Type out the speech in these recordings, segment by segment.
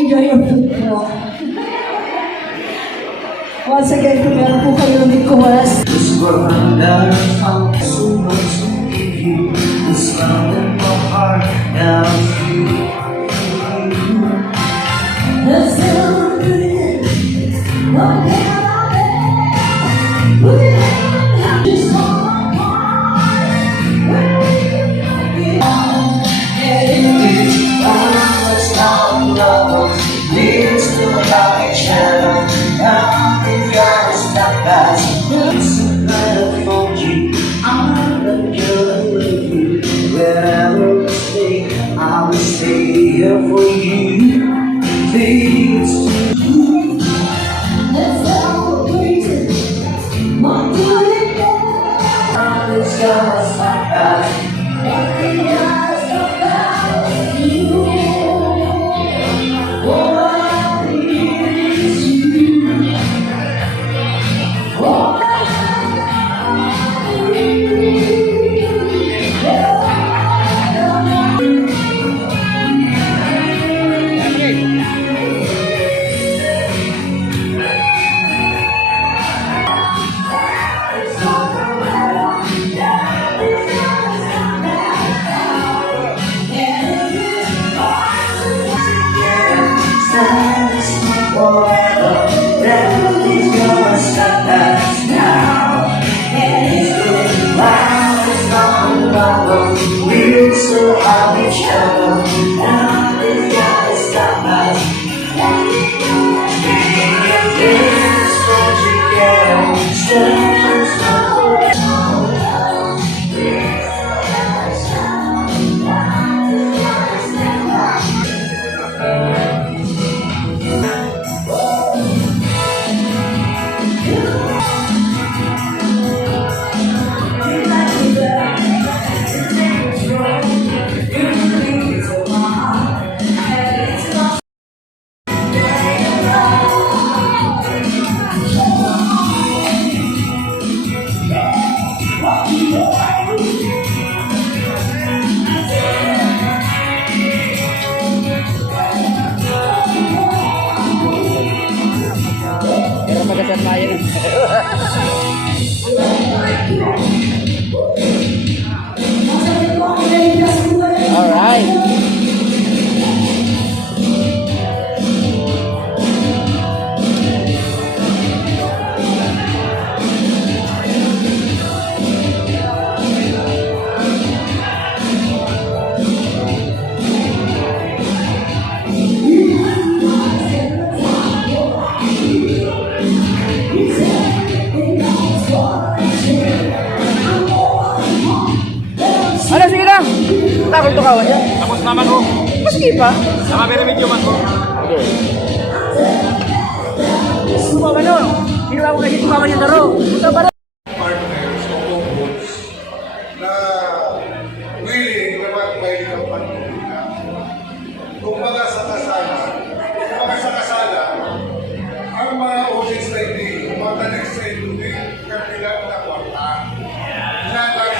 Enjoy your food po. Once again, kung meron po kayo request. This wonder how so much to give you. This love in my heart now for you. Let's celebrate. What can I do? We have this all apart. When we get out, It's always not love. Leads to love each other. Now if you're stuck past, it's a better for you. I'm not gonna leave you. Wherever I will stay here for you. Please. let's celebrate. What do we get? It's just like that. Nothing else about you. All I need is you. All I need is you. So I'll be trouble. Now it's gotta stop us. It's what you get. Stands Alright. ako ito kawan niya. Tapos naman ko. Maski pa. Sama pero medyo man ko. Okay. Sumawa ka nun. Ginawa ko kasi sumawa niya taro. Ito ba rin? Partners o couples na willing na mag-buy ng pagpapalita. Kumbaga sa kasalan, ang mga audience na hindi, matalig sa hindi kanila na kwarta. Lahat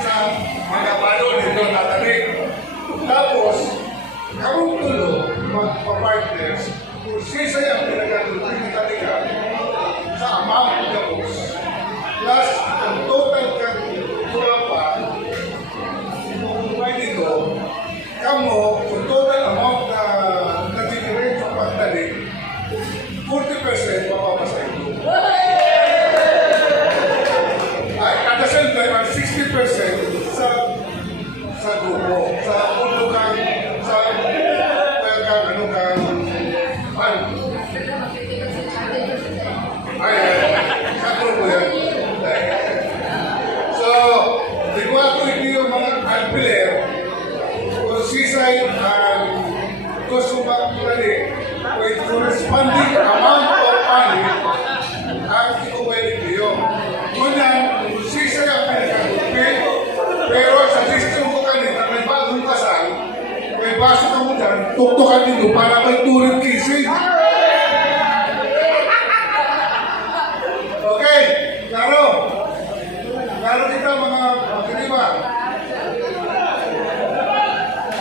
sa mga balon nito tatalig. Tapos, kamong tulo, magpa-partners, kung sisay ang pinagatuloy talaga sa amount ng gabos, plus ang total katuloy pa, kung pwede ko, kamo, kung total amount na nag-generate sa pagtalig, 40% mapapasay ko. At the same time, ang 60% sa grupo, sa ulo kang, sa ano kang, sa grupo yan. So, igual ko hindi yung mga alpiler, kung sisay ang gusto magpulali, with corresponding amount of money, ang ikuwalik niyo. Ngunyan, kung sisay ang pinagkagupit, pero sa system ko kanina, may bagong kasal, may baso ka mo dyan, tuktukan nyo para may turin kising. Okay, klaro. Klaro kita mga kiniba.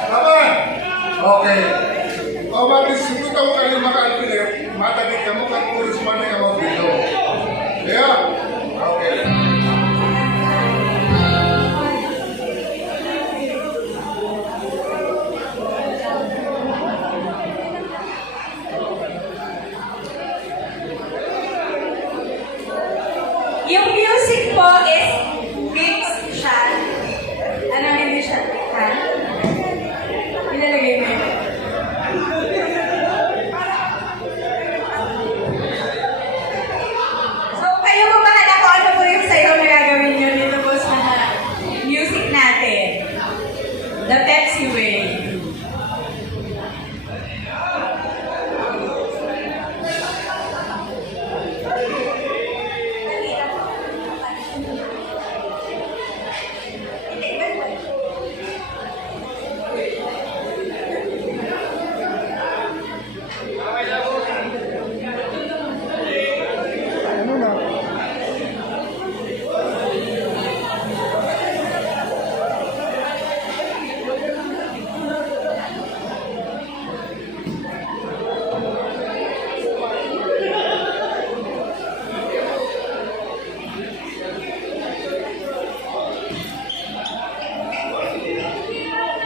Tama? Okay. O mag-distributa mo kayo mga alpiler, matagit ka mo kung corresponding amount dito. Yeah? Okay. Yung music po is mixed siya. Ano hindi siya? Ha? Nilalagay mo yun. So, kayo po bahala kung ano po yung sayo na gagawin nyo dito po sa music natin. The Pepsi way.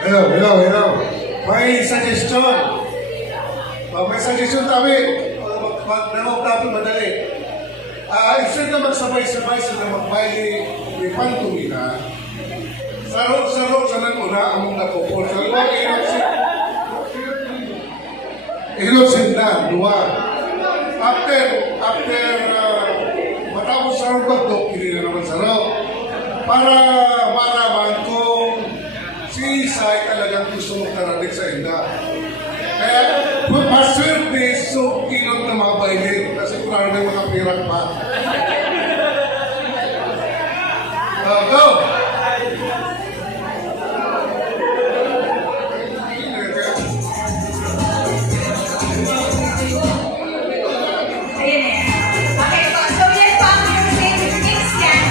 Hello. May suggestion. May suggestion tabi. Mag-namog tabi madali. Instead na magsabay-sabay sila magbayli ni Pantumina, sarot sa naguna among nakupol. Sa luwag ilotsin na, duwa. After matapos sa rugdok, hindi na naman sarot. Para maraman kung si Isay talagang gusto mong karating sa inda. Kaya, maswerte, so kinot na mga bailin. Kasi kurang na mga pirak pa. Go! Ayan eh. Okay po. So, yan po ang music mix yan.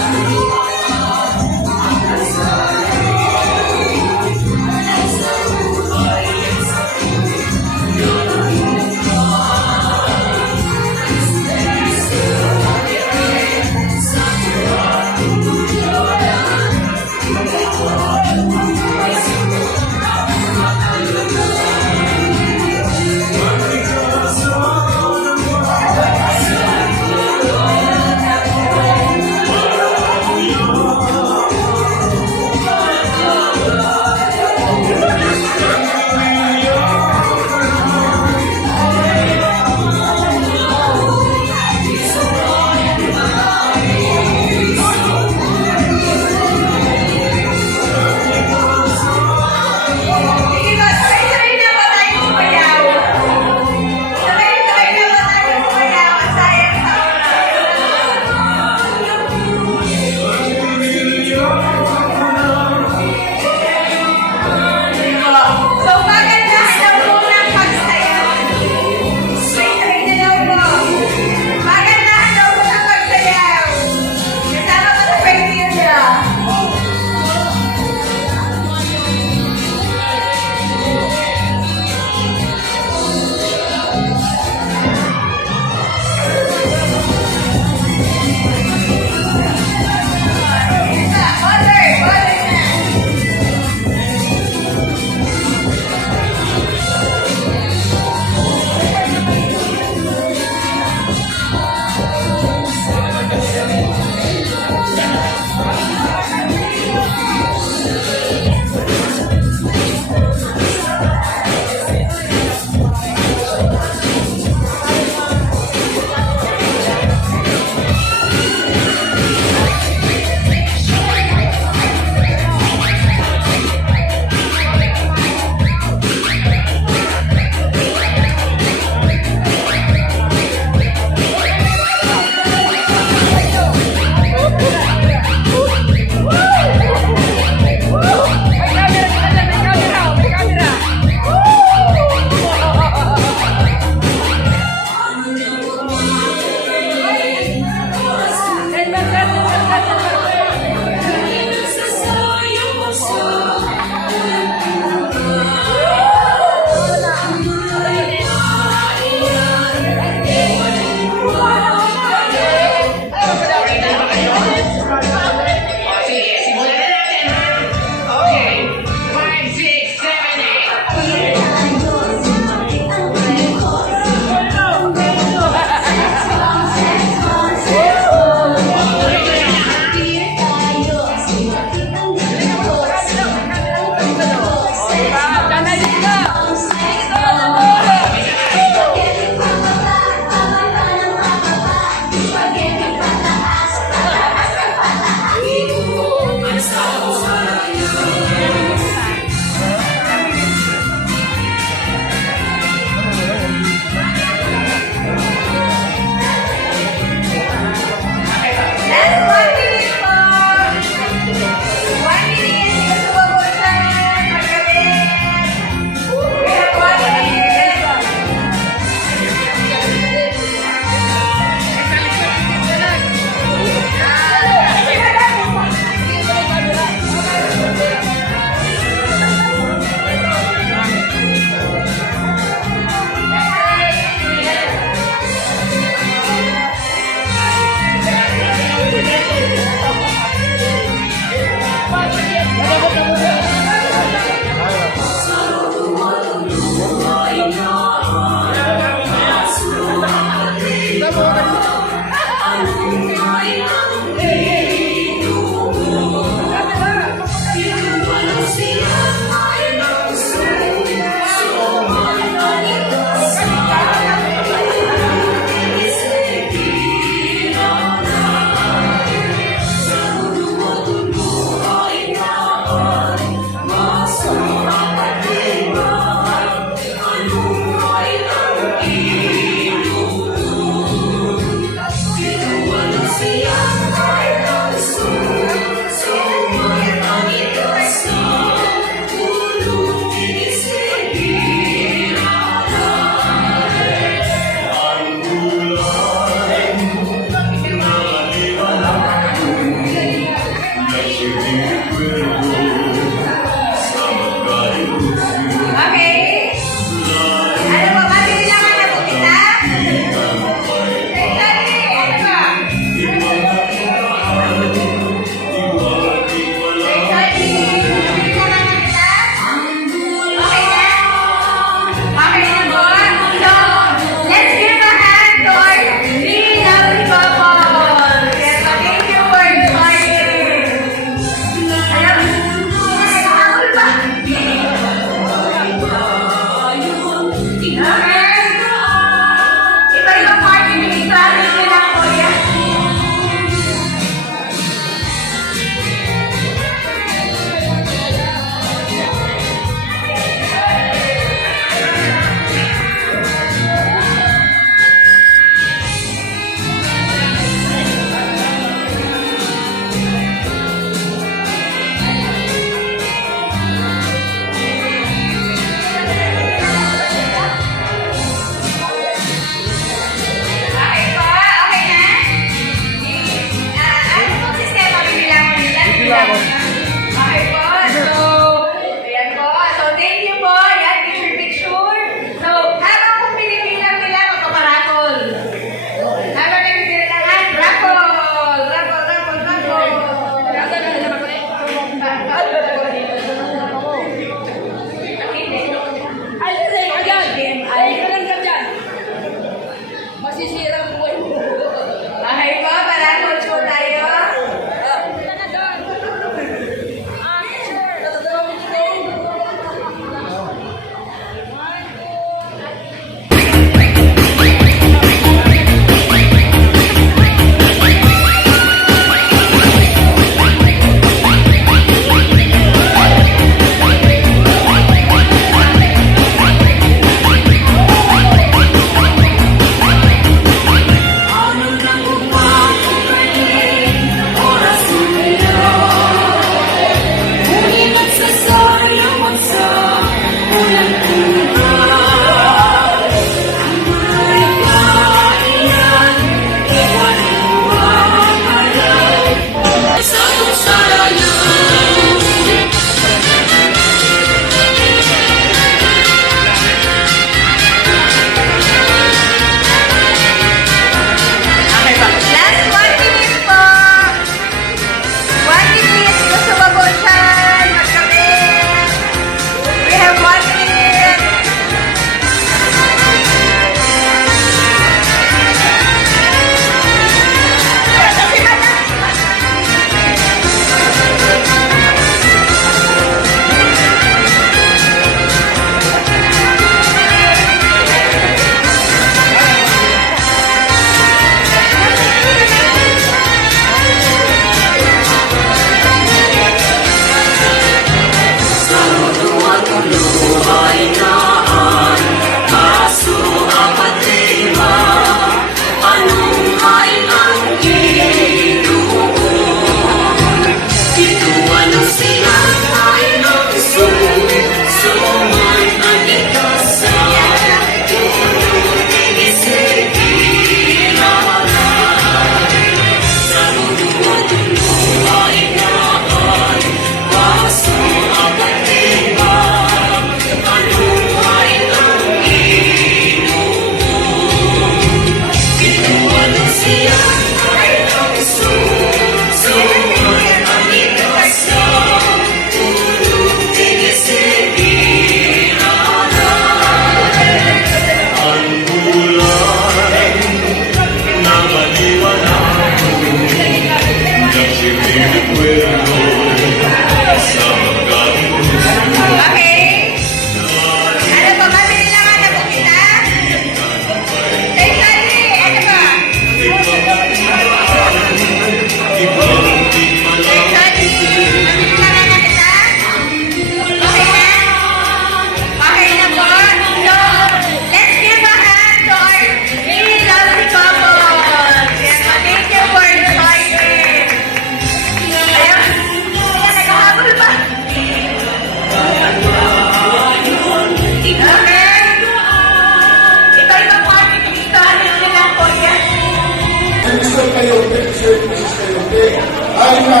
Dahil na,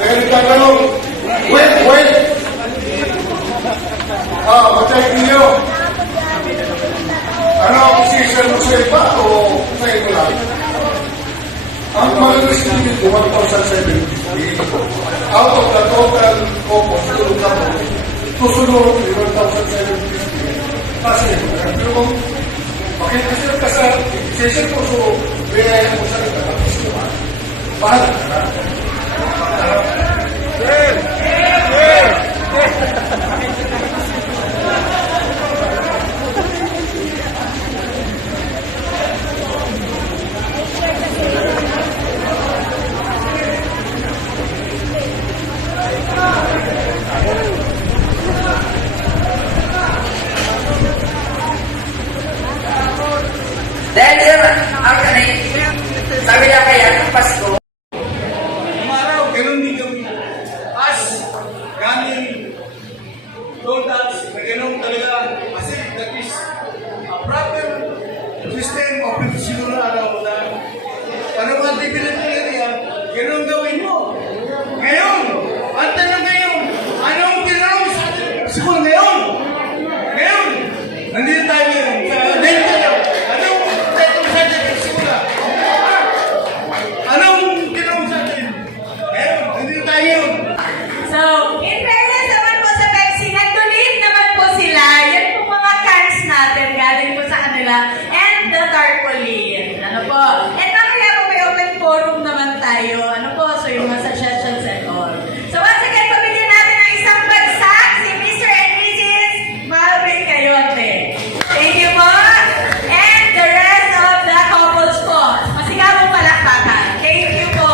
meron ka ganun. Wait! Matay niyo. Ano ang position mo sa iba o sa iba lang? Ang mga student ko, 1,750. Out of the total coupon, tulog ka mo. Susunod, 1,750. Kasi, pero kung makikasira ka sa session ko, so, biyaya mo sa ito, tapos naman, bahala ka na. Dahil yun, actually, sabi lang kaya ng Pasko, Umaraw, ganun din kami. As, kami, told us na ganun talaga. Kasi that is a proper system of siguro na alam mo na. Ano ba ang tipilan ng area? Ganun gawin mo. Ngayon, ang tanong ngayon, anong tinawag sa atin? Siguro ngayon. Ngayon, nandito tayo ngayon. Dahil tayo. Anong title sa atin? Siguro. Anong tinawag sa atin? Ngayon, nandito tayo ngayon. So, in fairness naman po sa Pepsi, nag-donate naman po sila. Yan po mga cans natin, galing po sa kanila. And the tarpaulin. Ano po? And mamaya po may open forum naman tayo. Ano po? So, yung mga suggestions and all. So, once again, pabigyan natin ng isang bagsak si Mr. and Mrs. Malvin Cayote. Thank you po. And the rest of the couples po. Masigabong palakpakan. Thank you po.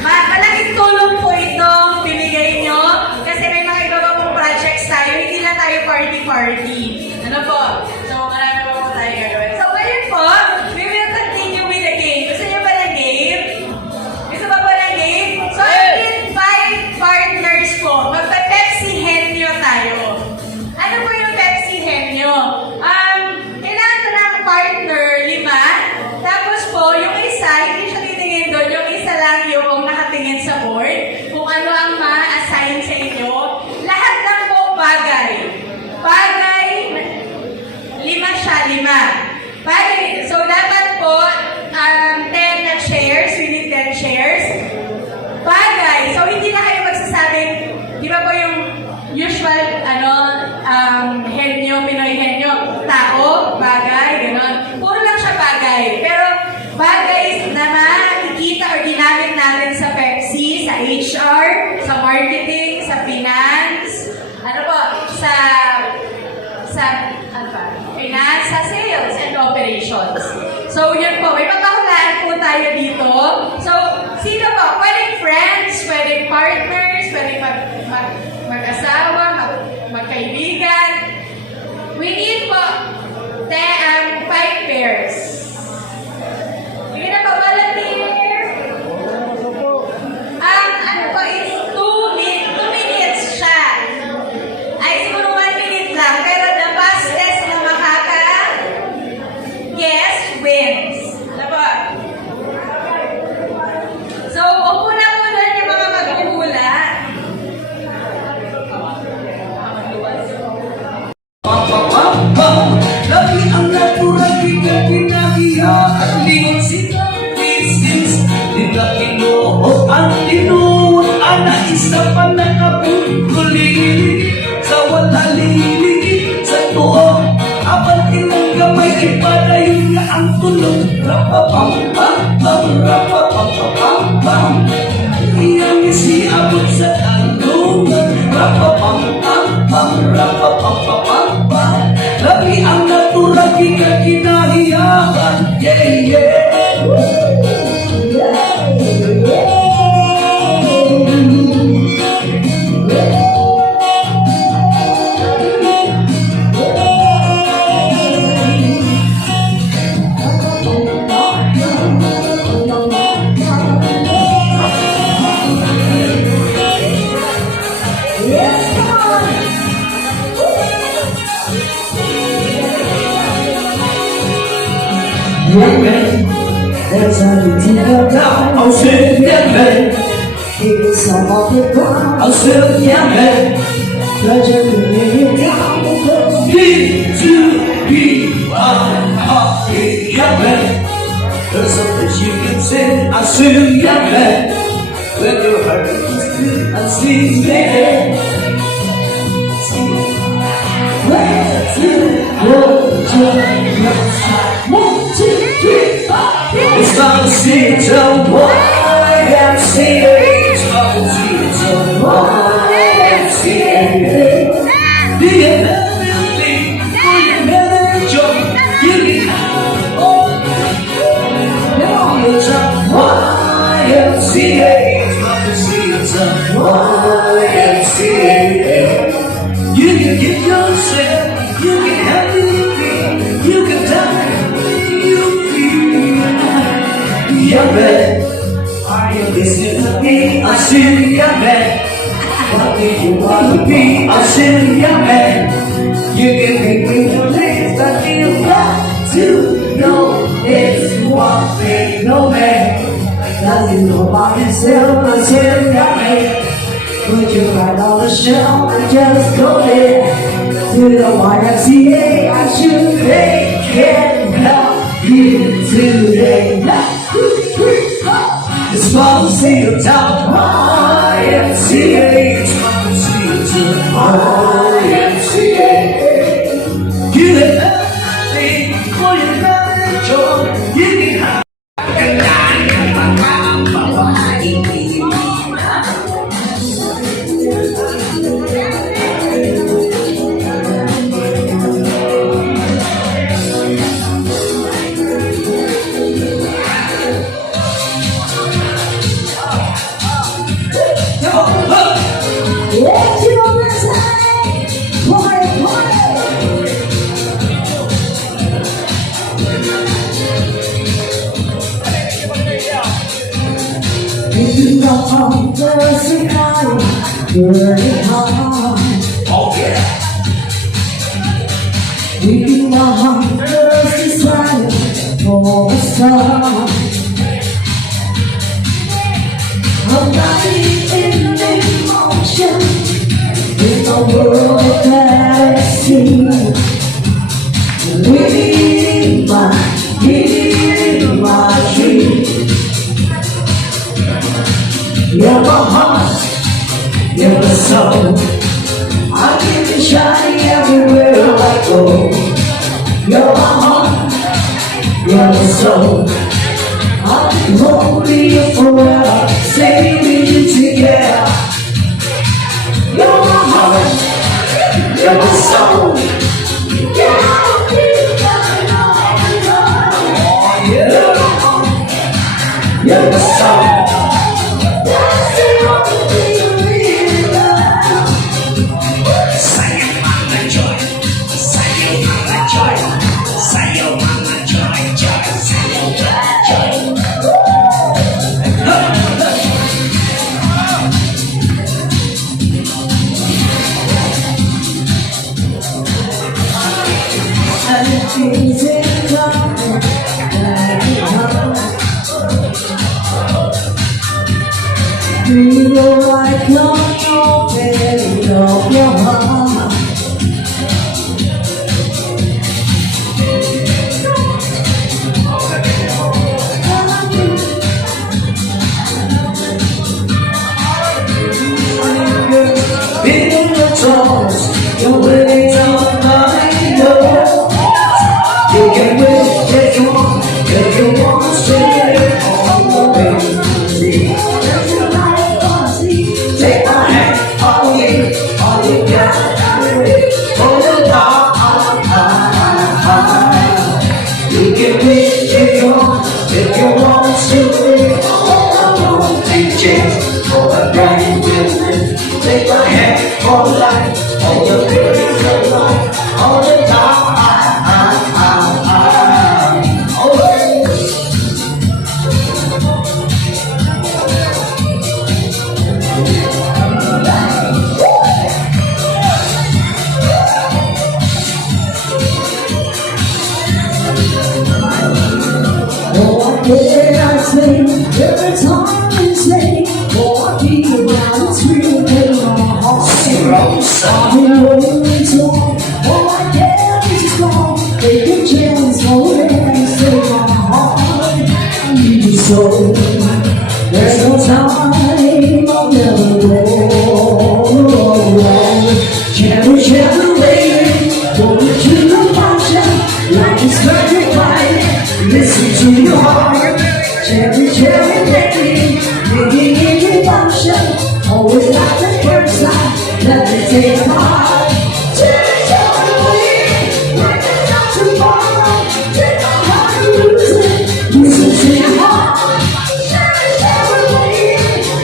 Malaking tulong po itong binigay nyo kasi may mga iba pa pong projects tayo. Hindi lang tayo party-party. Ano po? So, marami pa po tayo gagawin. So, ngayon po, we will continue with the game. Gusto nyo ba ng game? Gusto ba po ng game? So, I need 5 partners po. Magpa-Pepsi Henyo tayo. Ano po yung Pepsi Henyo? Kailangan ko ng partner, 5. Tapos po, yung isa, hindi siya titingin doon. Yung isa lang yung nakatingin sa board. Kung ano ang ma-assign sa inyo. Lahat lang po bagay. Bagay, 5 siya, 5. Bagay, so dapat po, 10 na chairs. We need 10 chairs. Bagay. So, hindi na kayo magsasabing, di ba po yung usual, henyo, Pinoy henyo, tao, bagay, gano'n. Puro lang siya bagay. Pero, bagay na makikita or ginamit natin sa Pepsi, sa HR, sa marketing, sa finance, finance, sa sales and operations. So, yun po. May pagkakulaan po tayo dito. So, sino po? Pwedeng friends, pwedeng partners, pwedeng mag-asawa, magkaibigan. We need po 5 pairs. Sige na po, volunteer. Ano po is 2 minutes siya. Ay, siguro 1 minute lang. Pero the fastest na makaka-guess wins. Ano po? So, upo na po doon yung mga maghuhula. Lagi ang natural, bigay pinahiya at lingon sila business. Di na kinuot ang tinuot, ana isa pa nakapulili sa wala lili sa tuo. Abang ilang gamay, ipadayon nga ang tulog. Rapapam-pam-pam, rapapam-pam-pam. Iyang isiabot sa tanungan. Rapapam-pam-pam, rapapam-pam-pam. Lagi ang natural, bigay kinahiyakan. Yeah, yeah. Yes, There's everything down. I'll still get back. Keep it some off the ground. I'll still get back. Pleasure to lay it down. P-to-P-I-R-E, get back. There's something you can say. I'll still get back. When you're hurt, I'll sleep there. Where to go? 1, 2, 3, 4. It's not a season, YMCA. It's not a season, YMCA. Do you never think, do you never enjoy? You can have all the time, YMCA. It's not a season, YMCA. You can give yourself, you can have it, you can die. Young man, are you listening to me? I'm still young man. What do you want to be? I'm still young man. You can make me believe that you got to know it's one thing, no man. Doesn't know about himself, I'm still young man. Put you right on the shelf and just go there to the YMCA. I should make it help you today. It's fun to see you down, YMCA. It's fun to see you down, YMCA. You have everything, all you gotta enjoy. You can have Let you on the side. Party, party. Making the hunters and high, burning hard. oh yeah. Making the hunters desire for the sun. A body in motion in the world that I see. Within my dream. You're my heart, you're my soul. I keep it shining everywhere I go. You're my heart, you're my soul. I'll be holding you forever, saving you together. You're my heart, you're my soul. You're my heart, you're my soul. That's the only thing you really love. Say your mama joy, say your mama joy, say your mama joy, joy, say your mama joy. Things in common, feel like you're opening up your heart. In the tones, you're waiting on my door. You can wait if you want, stay on the way. Take my hand, all you got, hold it high. You can wait if you want to. All I want to change, all I brand will live. Take my hand for life, all your feelings alone, all the time. can I say? Every time you say, oh, I feel down the street in my heart. I've been waiting so long, oh, I can't be strong. Take a chance, oh, and save my heart. I need you so. There's no time, I'll never go. Cherry, baby, don't let you know function like it's perfect light. Listen to your heart. Cherry, baby, digging in your function. Always like the first time, let me take a heart. Cherry, baby, break it down tomorrow. Take my heart and lose it. Listen to your heart. Cherry, baby,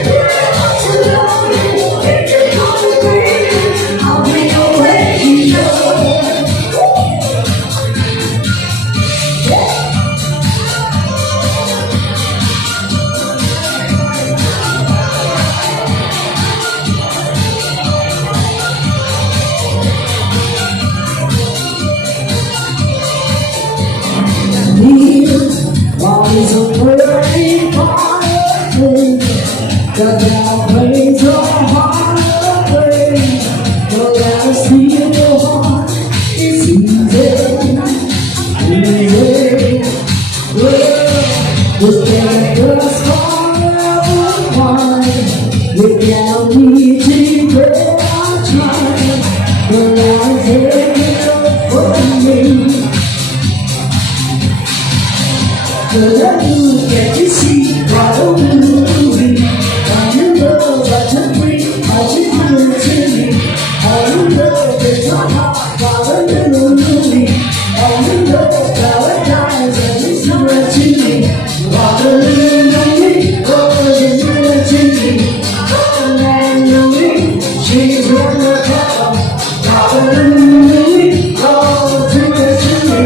you're not too lonely. If you're gonna breathe, I'll be your radio. Always a worthy fire, cause I'll praise your heart away. No matter steal your heart, it's easy. Just get a star wine. Without me to get I try, but I'll take it up for me. But I do get to see what I'm doing. I'm in love, but I'm free. How you do it to me? I'm in love, it's my heart, but I'm in the movie. I'm in love, paradise, and it's not to me. What a little me, oh, it's not to me. Oh, man, no me, she's on the cover. What a little me, oh, do it to me.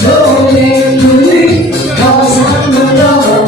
So make me, cause I'm the lover.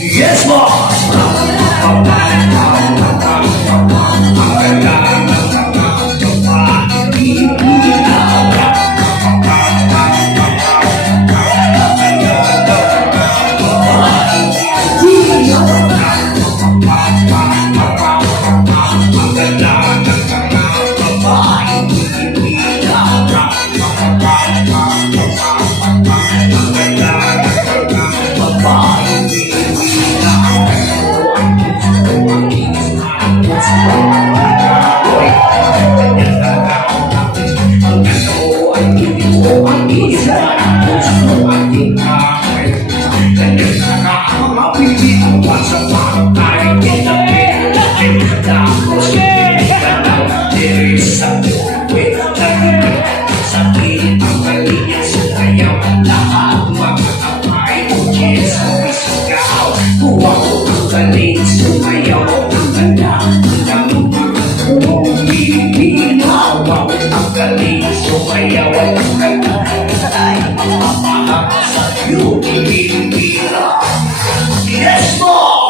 Yes, Lord! Yes, Lord!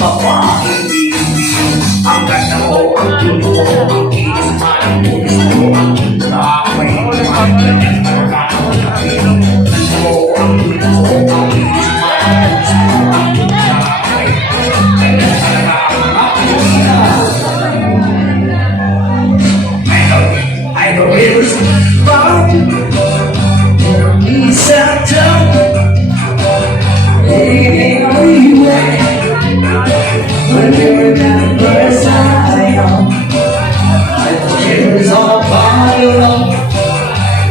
Papahibigin ang ganda mo, ang tulo mo, ang kinis man, ang pulis mo, ang ako'y magandang magkakapagin. Ganda mo, ang tulo mo, ang kinis man, ang pulis mo, ang ako'y magandang magkakapagin. I know it was fun. We sat down, everywhere. When we remember Zion, I thought it was all piled up.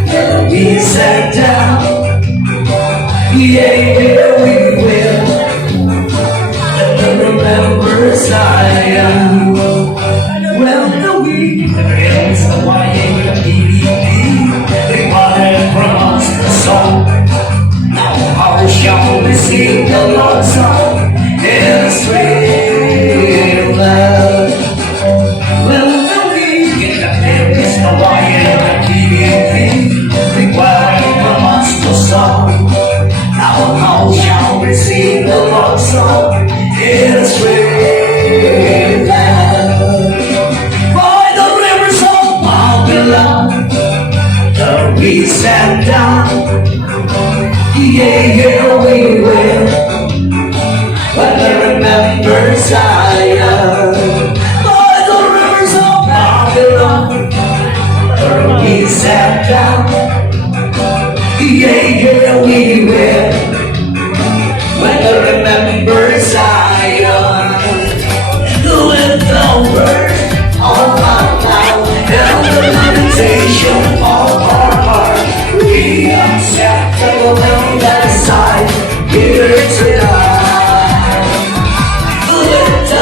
Then we sat down, yeah, we will. And then remember Zion. Well, the weekends, the YA, the BBB, they wanted from us the song. Now how shall we sing the Lord's song in a straight line? Well, the weekend, the parents, the YA, the BBB, they wanted from us the song. Now how shall we sing the Lord's song in a straight line? We sat down, yeah, we will. But I remember Zion, by the rivers of Babylon. We sat down, yeah, we will. When I remember Zion, with the words of my mouth and the meditation of our heart, we accept the will that aside here tonight. With the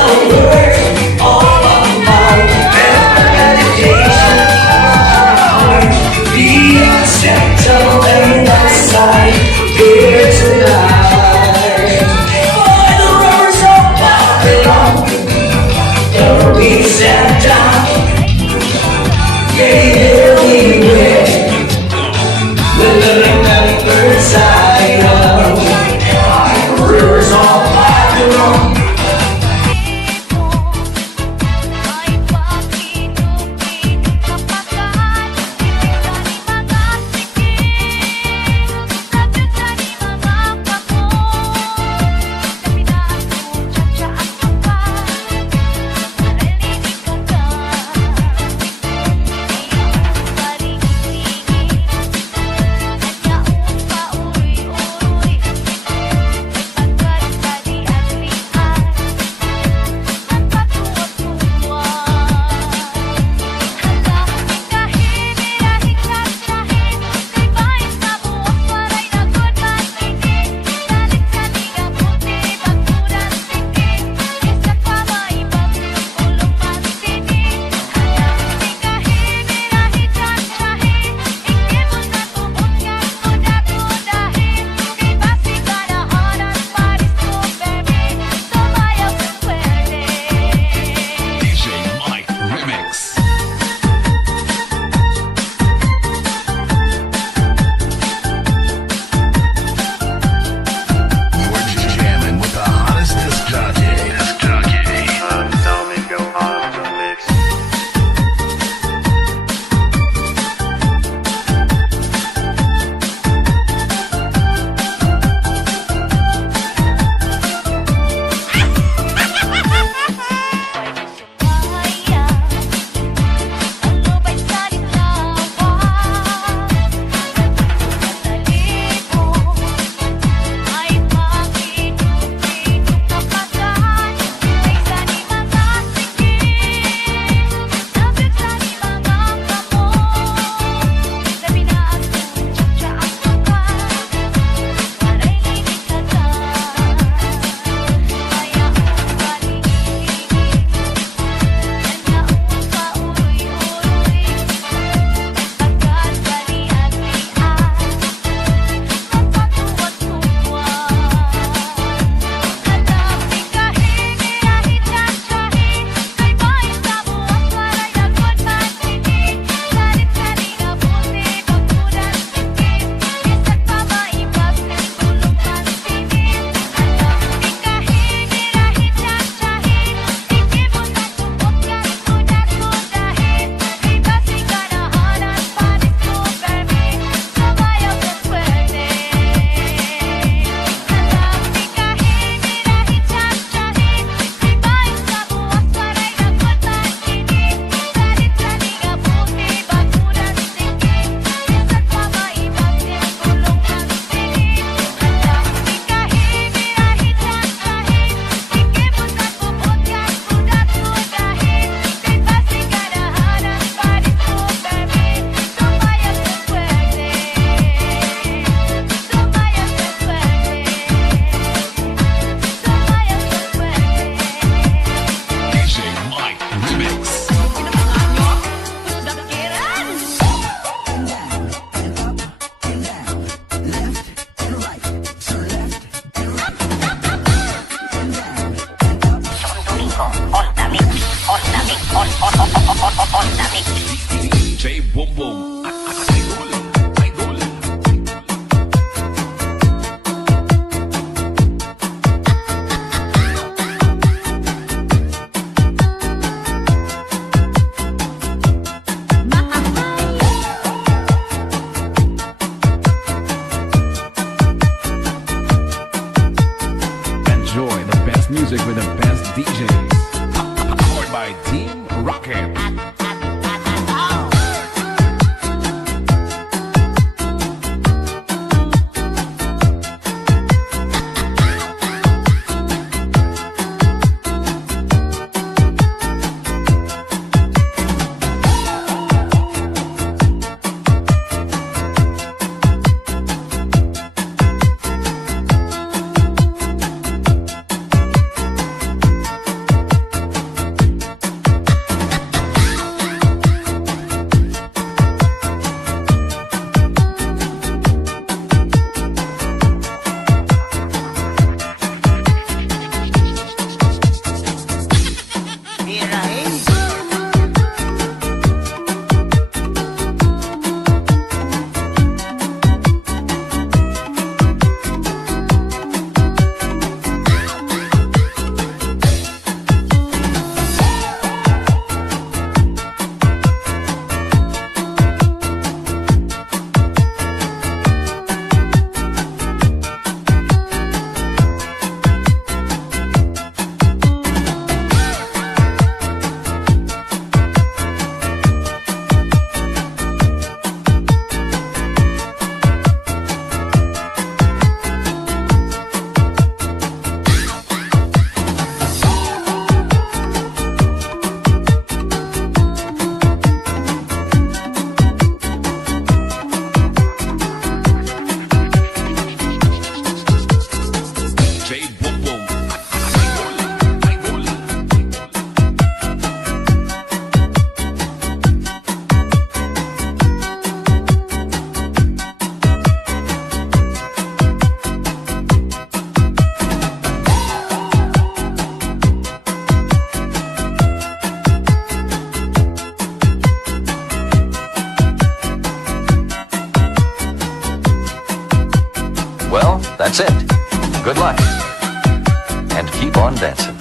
J Boom Boom. Idol, idol. Enjoy the best music with the best DJs. Powered by Team Rocket. Well, that's it. Good luck. And keep on dancing.